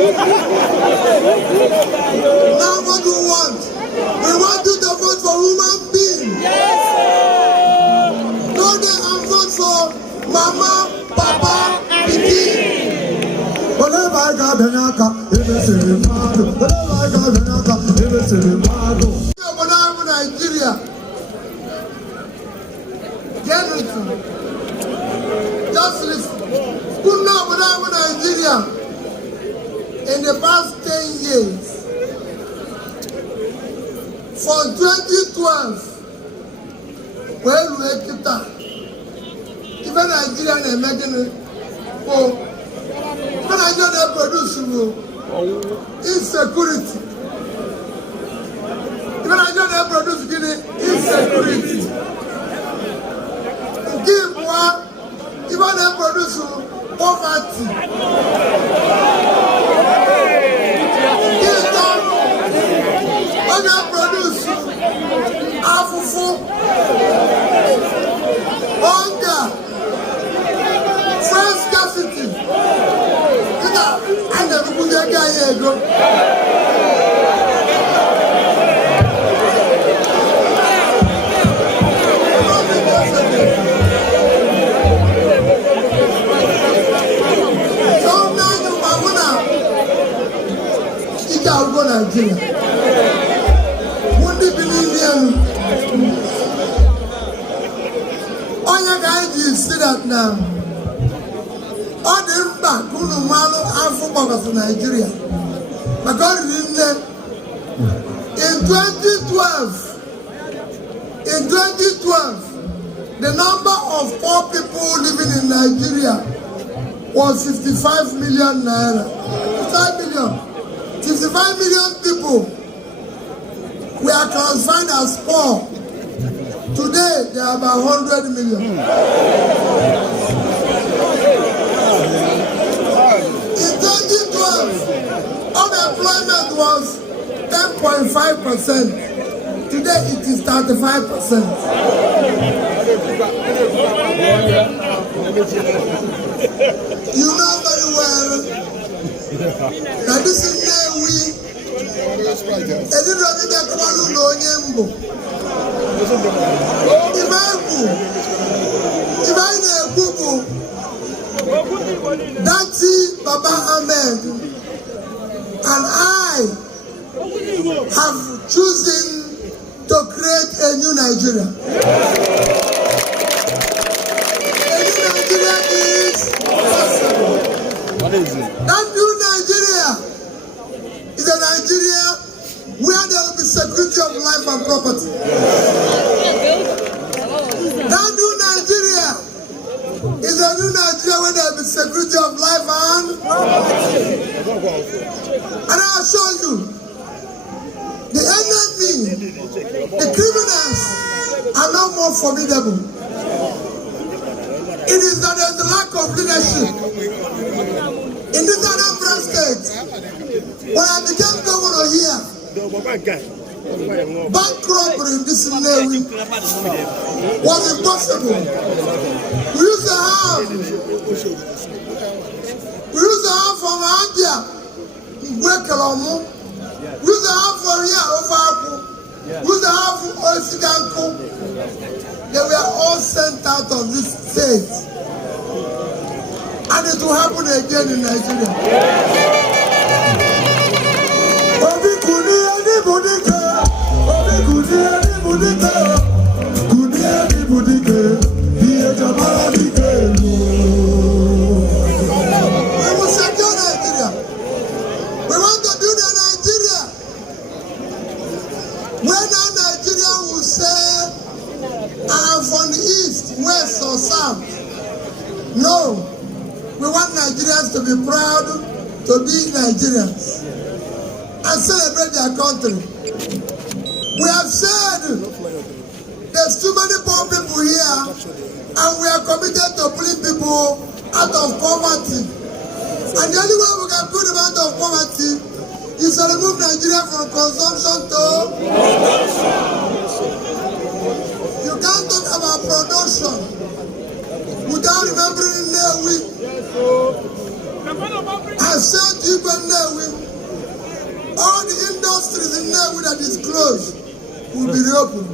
Now what do we want? We want you to vote for human beings. No, they are vote for Mama, Papa, Piki. Whenever I got the naka, if it's in the mado. Whenever I got the naka, if it's in the mado. Nigeria. Generation. Just listen. Good now, Nigeria. In the past 10 years, for 2012, well, we keep that. Even Nigeria and American, oh, even Nigeria produce insecurity. Even Nigeria produce insecurity. Give one, even they produce poverty. When they produce afufu, hunger, food scarcity. And the people they get here go. Nigeria. Wouldn't believe him. All you guys see that now. All the back, who know Malo and football for Nigeria. But God didn't know. In 2012, the number of poor people living in Nigeria was 55 million naira. 55 million. 55 million people were classified as poor. Today, there are about 100 million. In 2012, unemployment was 10.5%. Today, it is 35%. You know very well that this is Nnewi. Everybody that come to know Nyembo. That's Baba Ahmed and I have chosen to create a new Nigeria. A new Nigeria is possible. What is it? That new Nigeria is a Nigeria where there will be security of life and property. That new Nigeria is a new Nigeria where there will be security of life and property. And I'll show you the enemy, the criminals are no more formidable. It is that there's a lack of leadership. In this Anambra state, when I became governor here, bank robbery in this Nnewi was impossible. We used to have from India, Wekalomu. We used to have from here, Ofaku. We used to have from Osiganku. They were all sent out of this state. And it will happen again in Nigeria. Obi kuni anybody we will secure Nigeria. We want to build a Nigeria where now Nigeria will say, I am from the east, west or south. No. We want Nigerians to be proud to be Nigerians and celebrate their country. We have said there's too many poor people here and we are committed to pulling people out of poverty. And the only way we can pull them out of poverty is to remove Nigeria from consumption to production. You can't talk about production without remembering Nnewi. I said even Nnewi, all the industries in Nnewi that is closed will be reopened.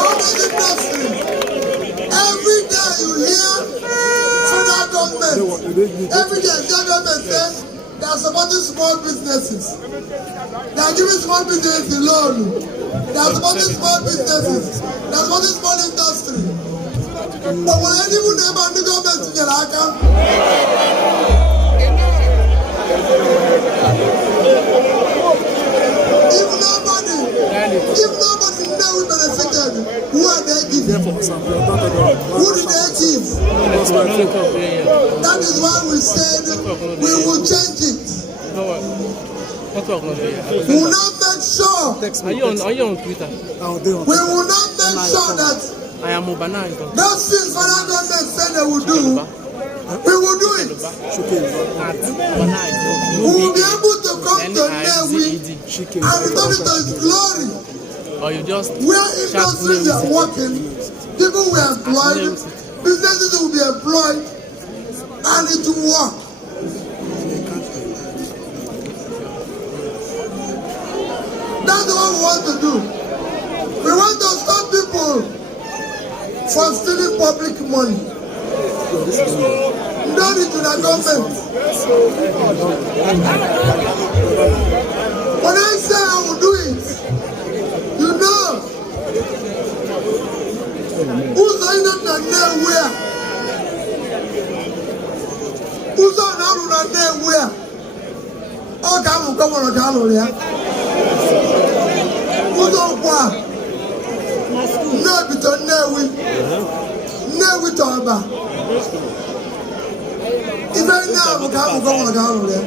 All those industries, every day you hear federal government, every day the government says they are supporting small businesses. They are giving small businesses the loan. They are supporting small businesses. They are supporting small industry. But when anyone ever the government to get account, if nobody Nnewi benefited, who are they giving? Who did they give? That is why we said we will change it. We will not make sure. Are you on Twitter? We will not make sure that I am urbanized. those things federal government said they will do, we will do it. We will be able to come to Nnewi and return it to its glory. Or you just where industries are working, people will be employed, businesses will be employed, and it will work. That's what we want to do. We want to stop people from stealing public money. Not into the government. When I say I will do it, you know, who's not nowhere? Who's not nowhere? Oh, come on, who's on what? No, but Nnewi to Aba. Even now, we can't go on down there.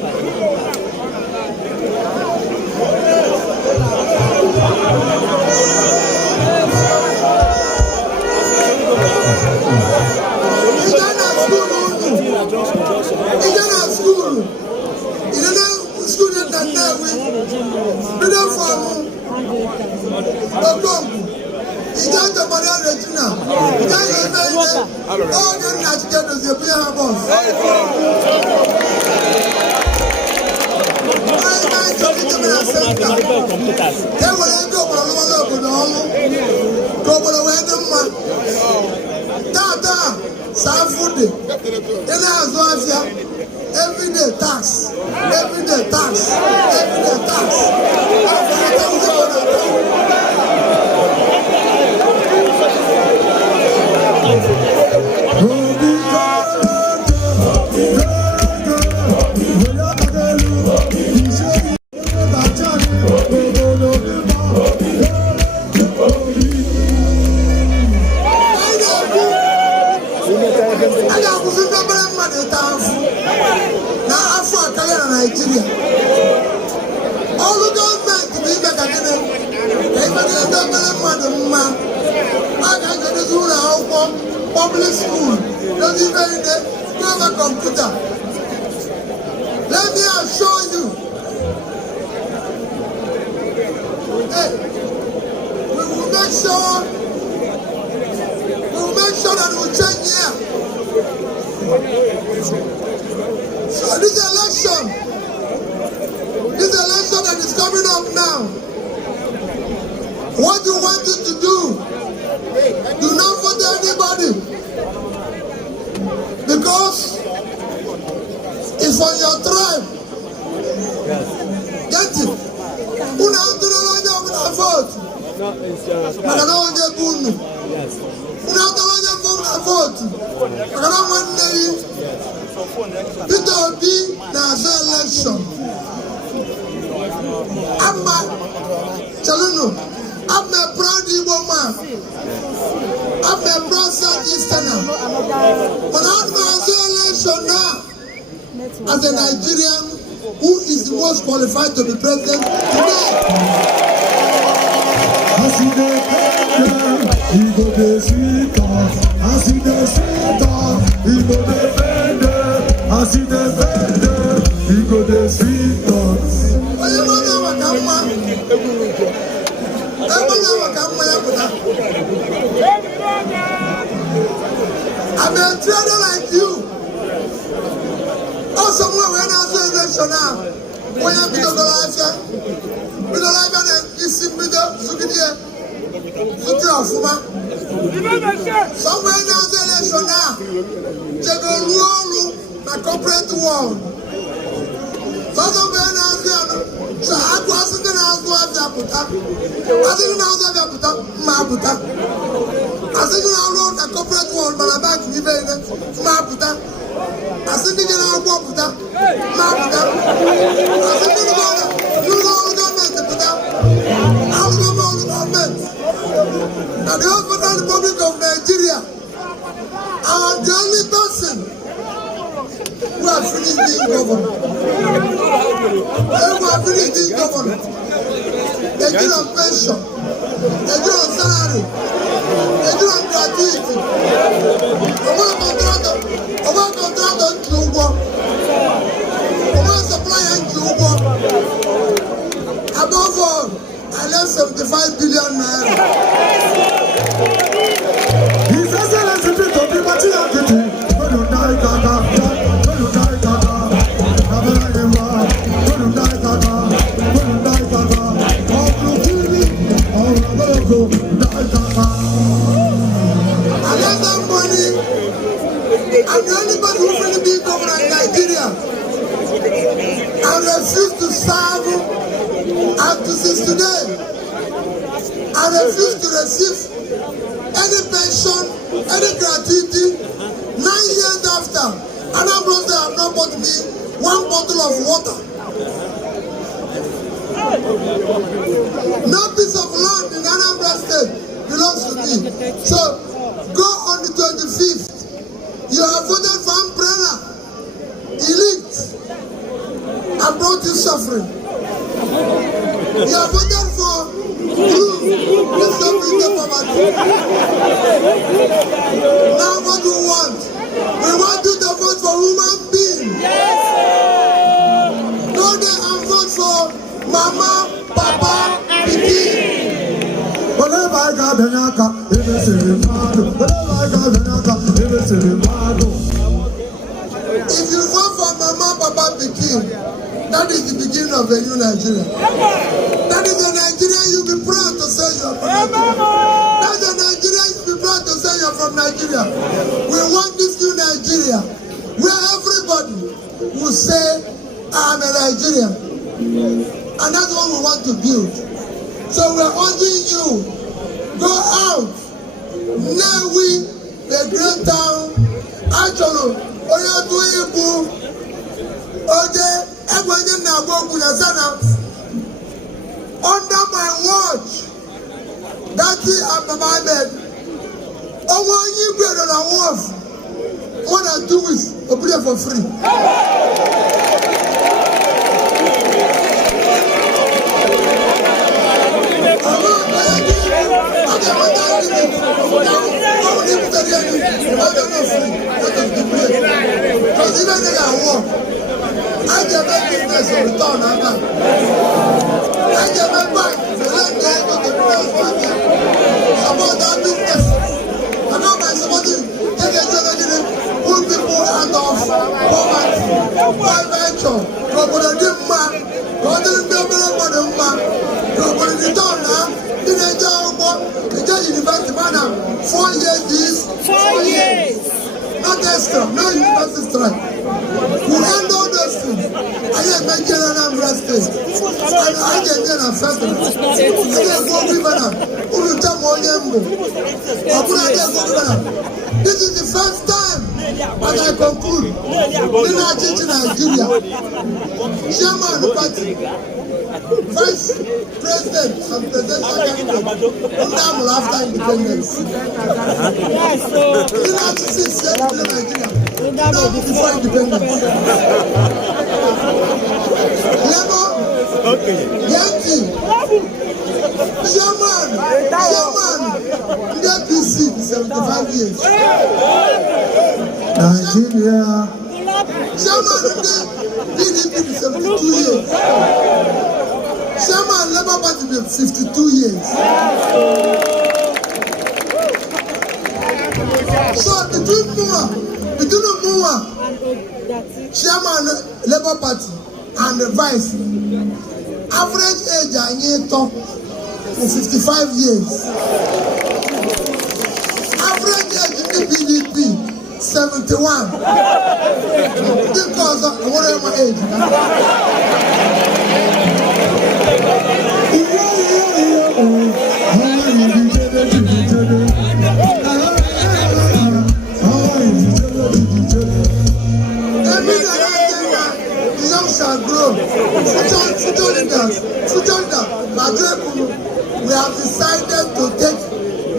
Everyday tax. Nigeria. All the government to be back again. Public school, don't even have a computer. Let me assure you. Hey, we will make sure that we will change here. So this election that is coming up now, what you want you to do, do not vote anybody, because it's on your tribe. Get it? Una vote. Vote. Peter Obi Nigerian election. I'm a proud Igbo man. I'm a proud Southeasterner. But I'm Nigerian election now as a Nigerian who is the most qualified to be president today. He go the sweet off, I see the sweet off. He go the vendor, I see the vendor. He go the sweet off. I'm a trader like you. Oya bido golafia. Bido lafia ne isi bido sukidie. Suti afuma. Somewhere now the election now. Jego ruolu na corporate world. Somewhere now the so aku asinde na azu avia puta. Asinde na azu avia puta ma puta. Asinde na ruolu na corporate world malaba ki be ne ma puta. Asinde na agu puta ma puta. Asinde na government puta. How government? Now the Federal Republic of Nigeria are the only person who have finished being governor. They who have finished being governor. They do on pension. They do on salary. They do on gratuity. Over contract to work. Over supply and to work. Above all, I left 75 billion naira. His Excellency Peter Obi, what you have to do? When you die, Gaga. When you die, Gaga. When you die, Gaga. When you die, Gaga. All to Kili. All to go. Die, Gaga. I left that money. I'm the only man who really be governor in Nigeria. I refuse to serve. And to since today, I refuse to receive any pension, any gratuity. 9 years after, Anambra State have not bought me one bottle of water. No piece of land in Anambra State belongs to me. So, go on the 25th. You have voted for umbrella, elite, and brought you suffering. You have voted for blue, to stop with the poverty. Now what do we want? We want you to vote for human beings. Go there and vote for Mama, Papa, Pikin. Whenever I got the naka, it is in the mado. Whenever I got the naka, it is in the mado. If you vote for Mama, Papa, Pikin, that is the beginning of a new Nigeria. That is a Nigeria you'll be proud to say you are from Nigeria. That's a Nigeria you'll be proud to say you are from Nigeria. We want this new Nigeria where everybody will say, I am a Nigerian. And that's what we want to build. So we're urging you, go out. Nnewi, the great town, actually, Oyaduibu, Ode, Egwenye Nagogu Yazana. Under my watch, Daddy and Mama Ahmed, over you better than wolf. More than 2 weeks, we put it for free. Because even if I work, I can make business in return. I can make back the land they go to business for me. Support that business. I know by supporting pull people out of poverty. By venture, go to the deep man, go to the devil for the man, go to the town now. In a job, the university man, 4 years this, 4 years. Not extra, no university strike. We end all those things. I get Nigerian President. And I get a federal. I get governor. Who will tell more Yembo? This is the first time, as I conclude, in Nigeria, chairman of the party, vice president and presidential candidate, after independence. Nigeria, now before independence. Labour, Yankee, chairman, APC, 75 years. Nigeria, chairman of the PDP, 72 years. Chairman Labour Party, 52 years. So between Mua, chairman Labour Party, and the vice. Average age anyị talk is 55 years. Average age in the PDP 71. Because of whatever age. Shall grow. Future leaders, we have decided to take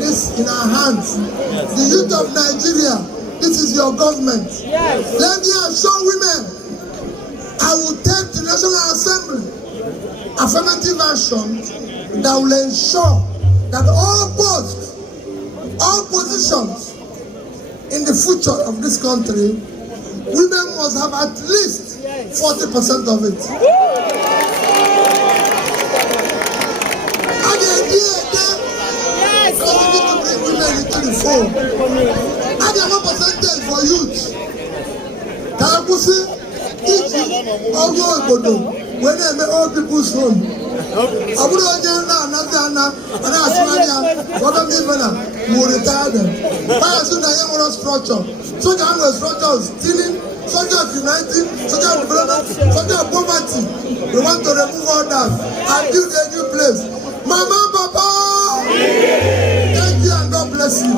this in our hands. The youth of Nigeria, this is your government. Yes. Let me assure women, I will take the National Assembly affirmative action that will ensure that all posts, all positions in the future of this country, women must have at least 40% of it. And the idea that we need to bring women into the fold. And there are no percentage for youth. Karakusi, each Ogo when they make all people's home. Abudu Ojana, Natana, and Australia, what I'm even more retired. Why soon I am on structure? So the annual structure is stealing. Soldiers uniting, social development, social poverty. We want to remove all that and build a new place. Mama, Papa, thank you and God bless you.